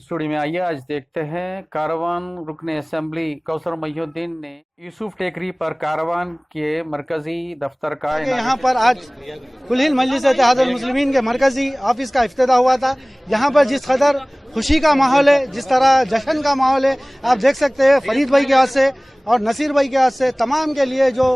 Studio में आइए, आज देखते हैं कारवान रुकने असेंबली कौसर मोहिउद्दीन ने यूसुफ टेकरी पर कारवान के मरकजी दफ्तर का यहाँ पर आज कुल हिंद मजलिस इत्तेहादुल मुस्लिमीन के मरकजी ऑफिस का इफ्तिताह हुआ था। यहाँ पर जिस कदर खुशी का माहौल है, जिस तरह जश्न का माहौल है, आप देख सकते हैं फरीद भाई के हाथ से और नसीर भाई के हाथ से तमाम के लिए जो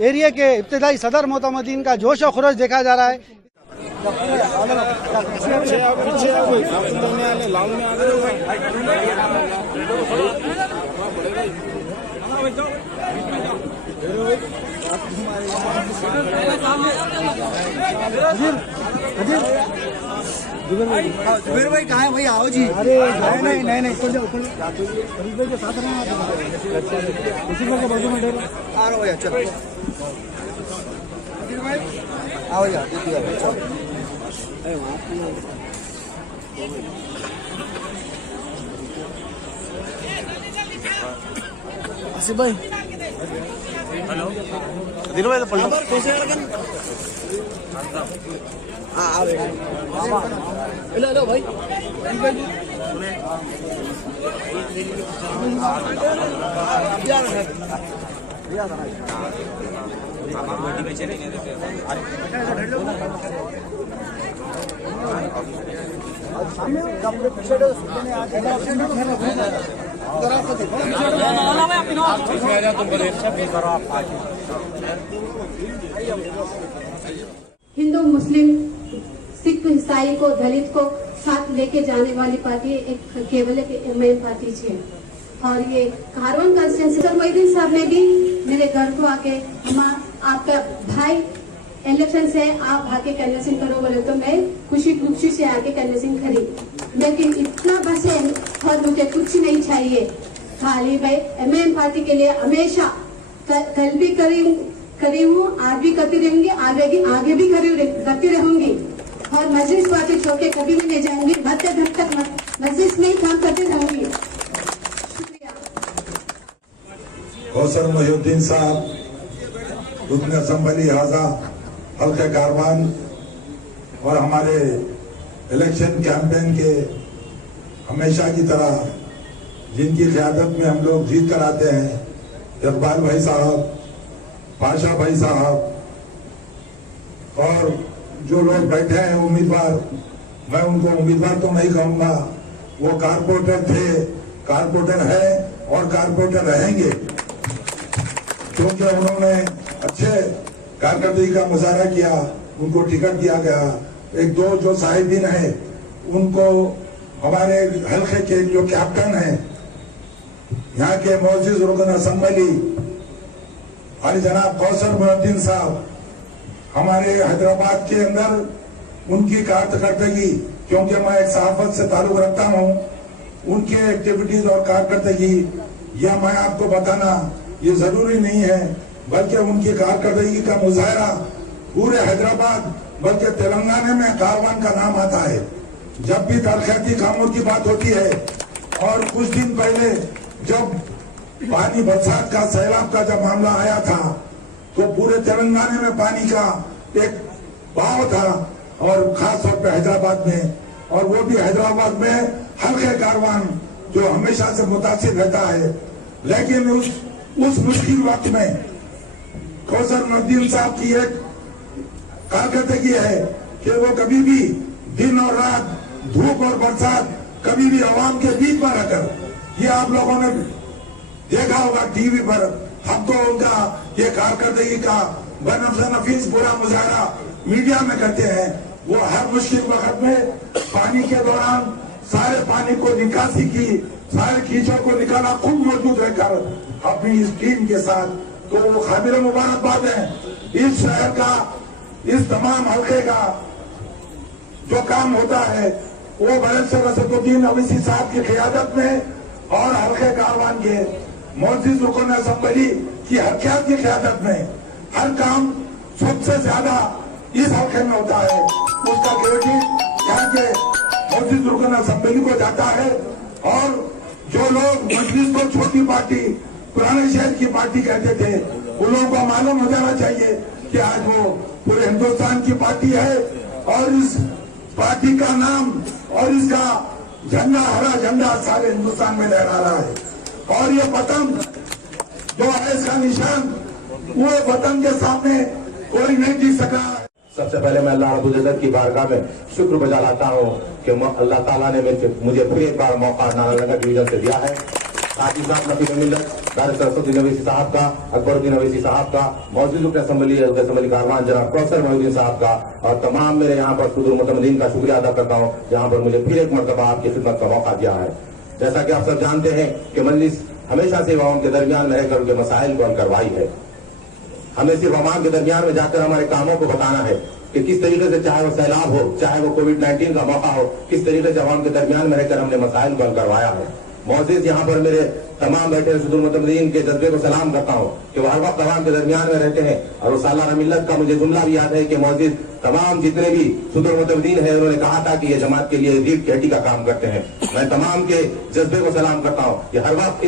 एरिया के इब्तिदाई सदर मोतमदीन का जोश और खरोश देखा जा रहा है। जुबेर भाई कहाँ है भाई? आओ जी। अरे नहीं ऊपर जाओ, फरीद भाई के साथ रहना, नसीर भाई के बाजू में ठहरो। आ रहा भैया, चलो आओ यार, चलो। आसिफ भाई, हेलो दिल भाई, तो पढ़ हेलो भाई, हिंदू मुस्लिम सिख ईसाई को दलित को साथ लेके जाने वाली पार्टी एक केवल एक एमआईएम पार्टी है। और ये कारवान कॉन्स्टिट्यूंसी मोहिउद्दीन साहब ने भी मेरे घर को आके हम आपका भाई इलेक्शन से आप आके कैनवसिंग करो बोले तो मैं खुशी से आके कैनवसिंग करी, लेकिन इतना बस है और मुझे कुछ नहीं चाहिए, खाली भाई एमआईएम पार्टी के लिए हमेशा कल भी करी हूँ, आज भी करती रहूंगी, आगे भी करती रहूंगी और मस्जिद पार्टी छोड़ के कभी भी नहीं जाऊंगी, मरते दम तक मस्जिद में ही काम करती रहूंगी। शुक्रिया। कौसर मोहिउद्दीन साहब, रुकन असेंबली हाजा हल्के कारवान और हमारे इलेक्शन कैंपेन के हमेशा की तरह जिनकी क़यादत में हम लोग जीत कर आते हैं, इकबाल भाई साहब, पाशा भाई साहब और जो लोग बैठे हैं उम्मीदवार, मैं उनको उम्मीदवार तो नहीं कहूंगा, वो कारपोरेटर थे, कारपोरेटर है और कारपोरेटर रहेंगे, क्योंकि उन्होंने अच्छे कारकर्दगी का मुजाहरा किया, उनको टिकट दिया गया। एक दो जो साहिबीन है उनको हमारे हल्के के जो कैप्टन है यहाँ के मोअज़्ज़िज़ रुकन असेंबली और जनाब कौसर मोहिउद्दीन साहब, हमारे हैदराबाद के अंदर उनकी कारकर्दगी, क्योंकि मैं एक सहाफत से ताल्लुक रखता हूँ, उनके एक्टिविटीज और कारकर्दगी यह मैं आपको बताना ये जरूरी नहीं है, बल्कि उनकी कारकर्दगी का मुजाहरा पूरे हैदराबाद बल्कि तेलंगाना में कारवान का नाम आता है। जब भी तरक्याती कामों की बात होती है, और कुछ दिन पहले जब पानी बरसात का सैलाब का जब मामला आया था तो पूरे तेलंगाना में पानी का एक बहाव था, और खास तौर पे हैदराबाद में, और वो भी हैदराबाद में हल्के कारवान जो हमेशा से मुतासिर रहता है। लेकिन उस मुश्किल वक्त में कौसर मोहिउद्दीन साहब की एक कारकर्दगी है कि वो कभी भी दिन और रात, धूप और बरसात, कभी भी आवाम के बीच में रहकर, ये आप लोगों ने देखा होगा टीवी पर, हमको उनका ये कारकर्दगी का बनफीस बुरा मुजाहरा मीडिया में करते हैं। वो हर मुश्किल वक्त में पानी के दौरान सारे पानी को निकासी की, सारे कीचड़ को निकाला, खुद मौजूद रहकर अपनी इस टीम के साथ, तो वो काबिल मुबारकबाद है। इस शहर का, इस तमाम हल्के का जो काम होता है वो बड़े से असदुद्दीन अवैसी साहब की क़यादत में और हल्के कारवान के मोअज़्ज़िज़ रुकन असेंबली की हरकत की क़यादत में हर काम सबसे ज्यादा इस हल्के में होता है। उसका क्रेडिट यहाँ के मोअज़्ज़िज़ रुकन असेंबली को जाता है। और जो लोग मजलिस को छोटी पार्टी, पुराने शहर की पार्टी कहते थे, उन लोगों को मालूम हो जाना चाहिए कि आज वो पूरे हिंदुस्तान की पार्टी है, और इस पार्टी का नाम और इसका झंडा, हरा झंडा सारे हिंदुस्तान में लहरा रहा है। और ये पतंग जो है इसका निशान, वो पतंग के सामने कोई नहीं जीत सका। सबसे पहले मैं अल्लाह रब्बुल इज्जत की बारगाह में शुक्र बजा लाता हूँ कि अल्लाह ताला ने मुझे फिर एक बार मौका नारायणनगर डिवीजन से दिया है। साथ ही साथ नफी मिल्लत बैरिस्टर सरस्वती अवैसी साहब का, अकबरुद्दीन अवैसी साहब का, मौजूद असेंबली कारवान जनाब कौसर मोहिउद्दीन साहब का और तमाम मेरे यहाँ पर सुदूर मुतमदीन का शुक्रिया अदा करता हूँ, जहाँ पर मुझे फिर एक मरतबा आपकी खिदमत का मौका दिया है। जैसा कि आप सब जानते हैं कि मजलिस हमेशा से अवाम के दरमियान में रहकर उनके मसाइल को हल करवाई है। हमें सिर्फ अवाम के दरमियान में जाकर हमारे कामों को बताना है कि किस तरीके से, चाहे वो सैलाब हो, चाहे वो कोविड-19 का मौका हो, किस तरीके से अवाम के दरमियान में रहकर हमने मसाइल को हल करवाया है। मौजूद यहाँ पर मेरे तमाम बैठे सुदूर मुतमदीन के जज्बे को सलाम करता हूँ कि वो हर वक्त अवाम के दरमियान में रहते हैं। और वो सालाना मिल्लत का मुझे जुमला भी याद है कि मौजूद तमाम जितने भी सुदूर मुतमदीन है, उन्होंने कहा था कि ये जमात के लिए रीढ़ की हड्डी का काम करते हैं। मैं तमाम के जज्बे को सलाम करता हूँ कि हर वक्त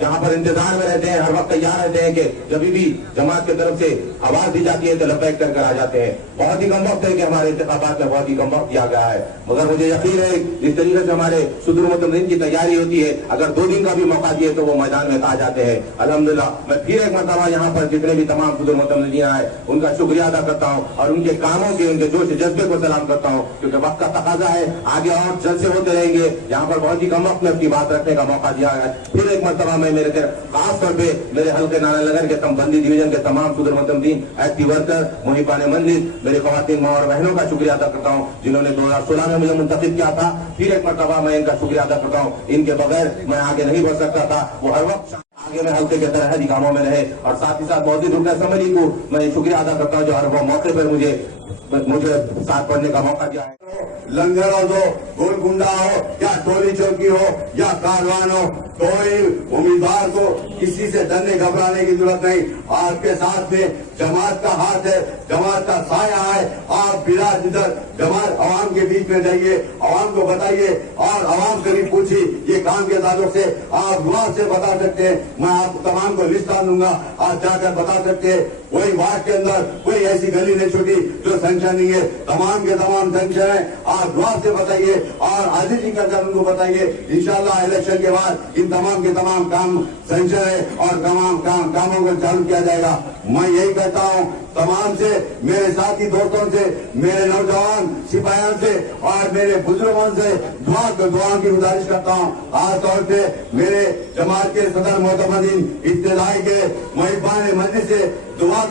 जहाँ पर इंतजार में रहते हैं, हर वक्त तैयार रहते हैं कि जब भी जमात की तरफ से आवाज दी जाती है तो लब्बैक कर आ जाते हैं। बहुत ही कम वक्त है कि हमारे इंतखाबात में बहुत ही कम वक्त दिया गया है, मगर मुझे यकीन है जिस तरीके से हमारे सुदूर मुतमदीन की तैयारी होती है, अगर 2 दिन का भी मौका दिए तो वो मैदान में आ जाते हैं। अल्हम्दुलिल्लाह मैं फिर एक मरतबा यहाँ पर जितने भी तमाम सुदूर मुतमदीन आए उनका शुक्रिया अदा करता हूँ और उनके कामों के, उनके जोश जज्बे को सलाम करता हूँ, क्योंकि वक्त का तकाजा है, आगे और जलसे होते रहेंगे। यहाँ पर बहुत ही कम वक्त में अपनी बात रखने का मौका दिया है। फिर एक मरतबा मैं मेरे खास तौर पे मेरे हल्के नारायणनगर के बंदी डिवीजन के तमाम सुदूर मुतमदीन, एक्टिव वर्कर, मुहिबान मंजिल, मेरे खवातीन माँ और बहनों का शुक्रिया अदा करता हूँ जिन्होंने 2016 में मुझे मुंतखब किया था। फिर एक मरतबा मैं इनका शुक्रिया अदा करता हूँ, इनके बगैर मैं आगे नहीं बढ़ सकता था। वो हर वक्त आगे में हल्के के तरह कामों में रहे। और साथ ही साथ मौजूद रुकन असेंबली को मैं शुक्रिया अदा करता हूँ जो हर वो मौके पर मुझे साथ पढ़ने का मौका दिया है। लंगर हो, गोलकुंडा हो या टोली चौकी हो या कारवान हो, कोई उम्मीदवार को किसी से डरने घबराने की जरूरत नहीं। आपके साथ में जमात का हाथ है, जमात का साया है। आप बिला जिधर जमात आवाम के बीच में जाइए, आवाम को बताइए और आवाम से भी पूछिए। ये काम के ताल्लुक से आप दुआ से बता सकते हैं, मैं आप तमाम को लिस्ट दूंगा, आप जाकर बता सकते हैं। कोई वार्ड के अंदर कोई ऐसी गली नहीं छूटी जो सेंक्शन नहीं है, तमाम के तमाम सेंक्शन है। आप दुआ से बताइए और हाजिरी करके उनको बताइए। इंशाल्लाह इलेक्शन के बाद इन तमाम के तमाम काम सेंक्शन है और तमाम कामों को चालू किया जाएगा। मैं यही कहता हूँ तमाम से, मेरे साथी दोस्तों से, मेरे नौजवान सिपाहियों से और मेरे बुजुर्गों से दुआ की गुजारिश करता हूँ। खास तौर पे मेरे जमात के सदर मोहतमदीन इब्तिदाई के मुहिबान मजलिस से दुआ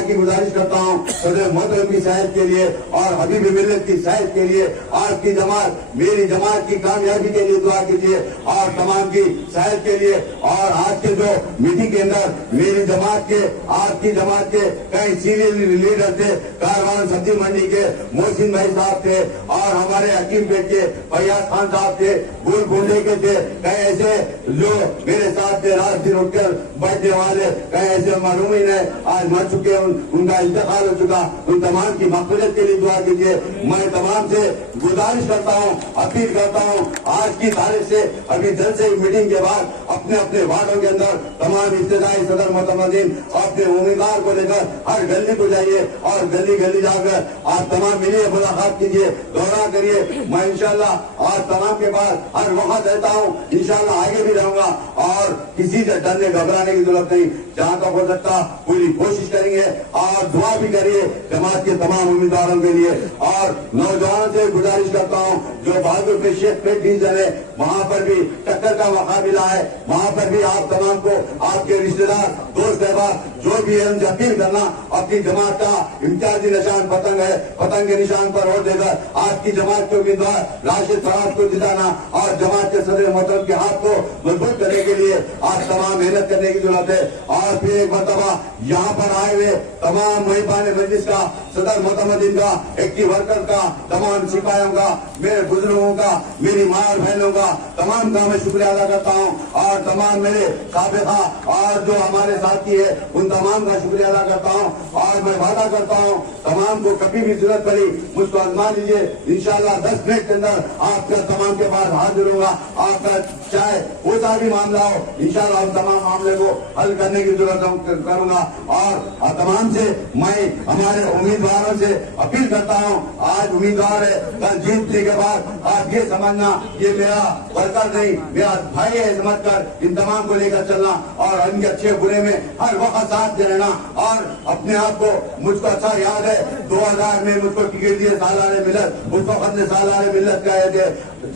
की गुजारिश करता हूँ सदर मोहतरम की सेहत के लिए और हबीब मिल्लत की सेहत के लिए। आपकी जमात, मेरी जमात की कामयाबी के लिए दुआ कीजिए और तमाम की सेहत के लिए। और आज के जो मीटिंग के अंदर मेरी जमात के, आपकी जमात के कई सीनियर लीडर थे, कारवान सब्जी मंडी के मोहसिन भाई साहब थे और हमारे हकीम पेट के फैयाज खान साहब थे, गोलकुंडे के थे, कई ऐसे जो मेरे साथ थे रात दिन उठकर बैठने वाले, कई ऐसे मरहूमीन है आज मर चुके, उनका इंतकाल हो चुका। उन तमाम की मग़फ़िरत के लिए दुआ कीजिए। मैं तमाम से गुजारिश करता हूँ, अपील करता हूँ, आज की तारीख से अभी जल्द से मीटिंग के बाद अपने अपने वार्डों के अंदर तमाम इब्तिदाई सदर मोहतमदीन अपने उम्मीदवार को लेकर हर गली को जाइए और गली गली जाकर आप तमाम मिलिए, मुलाकात कीजिए, दौरा करिए। मैं इंशाल्लाह आज तमाम के बाद हर वक्त रहता हूँ, इंशाल्लाह आगे भी रहूंगा और किसी से डरने घबराने की जरूरत नहीं। जहाँ तक हो सकता पूरी कोशिश करेंगे और दुआ भी करिए जमात के तमाम उम्मीदवारों के लिए। और नौजवानों से गुजारिश करता हूँ जो बहादुरपुर शेख पेट डिवीजन है, वहाँ पर भी टक्कर का मुकाबला है, वहाँ पर भी आप तमाम को आपके रिश्तेदार, दोस्त अहबाब जो भी है उनसे अपील करना, अपनी जमात का इम्तियाजी निशान पतंग है, पतंग के निशान पर वोट देकर आपकी जमात के उम्मीदवार राशिद फराज को जिताना और जमात के सदर मोहतरम के हाथ को मजबूत करने के लिए आज तमाम मेहनत करने की जरूरत है। और फिर एक मरतबा यहाँ पर आए हुए तमाम मुहिबान मजलिस का, सदर मोहतमदीन का, एक्टिव वर्कर का, तमाम सिपाहियों का, मेरे बुजुर्गों का, मेरी माँ और बहनों का, तमाम का मैं शुक्रिया अदा करता हूँ। और तमाम मेरे साबिक़ा और जो हमारे साथी है उन तमाम का शुक्रिया अदा करता हूँ। और मैं वादा करता हूँ तमाम को कभी भी जरूरत पड़ी मुझको आजमा लीजिए, इंशाल्लाह 10 मिनट के अंदर आपका तमाम के पास हाजिर होगा। आपका चाहे वो सा भी मामला हो, इंशाल्लाह उस तमाम मामले को हल करने की जरूरत करूंगा। और तमाम से मैं हमारे उम्मीदवारों से अपील करता हूँ, आज उम्मीदवार है, कल जीतने के बाद आप ये समझना ये मेरा वर्कर नहीं, मेरा भाई है समझकर इन तमाम को लेकर चलना और इनके अच्छे बुरे में हर वक्त साथ दे रहना। और अपने आप को मुझको अच्छा याद है 2000 में मुझको टिकट दिए सालाने मिलत, उस वक्त ने सालाने मिलत कहे थे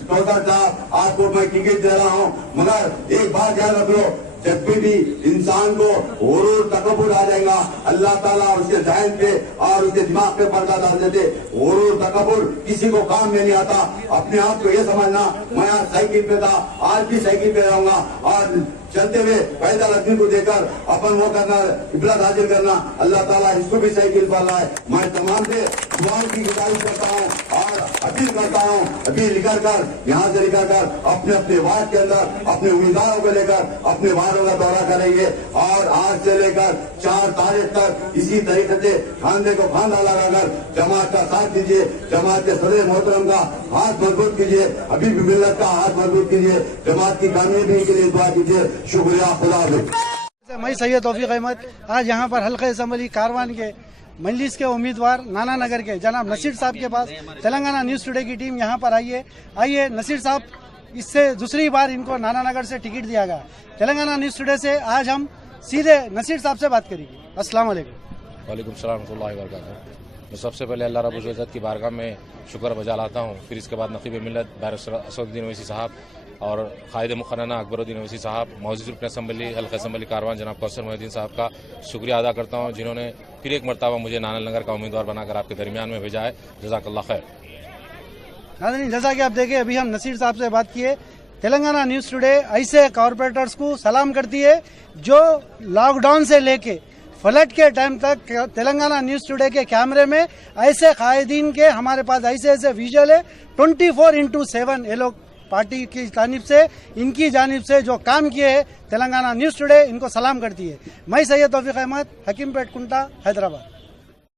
कौसर साहब आपको मैं टिकट दे रहा हूँ, मगर एक बात याद रख लो, जब भी इंसान को गुरूर तकब्बुर आ जाएगा अल्लाह ताला उसके ज़हन पे और उसके दिमाग पे पर्दा डाल देते। गुरूर तकब्बुर किसी को काम में नहीं आता। अपने आप को ये समझना मैं आज साइकिल पे था, आज भी साइकिल पे रहूंगा और चलते हुए पैदल आदमी को देकर अपन वो करना, इबरत हासिल करना, अल्लाह ताला इसको भी साइकिल पर लाए। मैं तमाम से दुआओं की गुजारिश करता हूँ और अपील करता हूँ, अपील निकल कर यहाँ से निकल कर अपने अपने वार्ड के अंदर अपने उम्मीदवारों को लेकर अपने वार्डों का दौरा करेंगे और आज से लेकर 4 तारीख तक इसी तरीके से खांधे को खांधा लगाकर जमात का साथ दीजिए, जमात के सदर मोहतरम का हाथ मजबूत कीजिए, अभी भी मिल्लत का हाथ मजबूत कीजिए, जमात की कामयाबी के लिए दुआ कीजिए। शुक्रिया, खुदा हाफिज़। मैं सैयद तौफीक अहमद आज यहाँ पर हल्का असम्बली कारवान के मजलिस के उम्मीदवार नाना नगर के जनाब नसीर साहब के पास तेलंगाना न्यूज़ टुडे की टीम यहाँ पर आई है। आइए नसीर साहब, इससे दूसरी बार इनको नाना नगर से टिकट दिया गया। तेलंगाना न्यूज़ टुडे से आज हम सीधे नसीर साहब से बात करेंगे। अस्सलाम वालेकुम। वालेकुम सलाम रहमतुल्लाहि व बरकातहू। मैं सबसे पहले अल्लाह रब्बुल इज़्ज़त की बारगाह में शुक्र बजा लाता हूँ, फिर इसके बाद नक़ीब मिल्लत बैरिस्टर असदुद्दीन ओवैसी साहब और कायद मुखन्ना अकबरुद्दीन ओवैसी साहब, मौजूद रुकन असम्बली हल्का असम्बली कारवान जनाब कौसर मोहिउद्दीन साहब का शुक्रिया अदा करता हूँ, जिन्होंने फिर एक मरतबा मुझे नाना नगर का उम्मीदवार बनाकर आपके दरमियान में भेजा है। जज़ाकल्लाह खैर। नाज़रीन, जैसा कि आप देखें अभी हम नसीर साहब से बात किए। तेलंगाना न्यूज़ टुडे ऐसे कॉरपोरेटर्स को सलाम करती है जो लॉकडाउन से लेके फ्लड के टाइम तक तेलंगाना न्यूज़ टुडे के कैमरे में ऐसे कायदीन के हमारे पास ऐसे विजुअल है 24/7। ये लोग पार्टी की जानिब से, इनकी जानिब से जो काम किए है तेलंगाना न्यूज़ टुडे इनको सलाम करती है। मैं सैयद तौफीक अहमद, हकीमपेट कुंटा, हैदराबाद।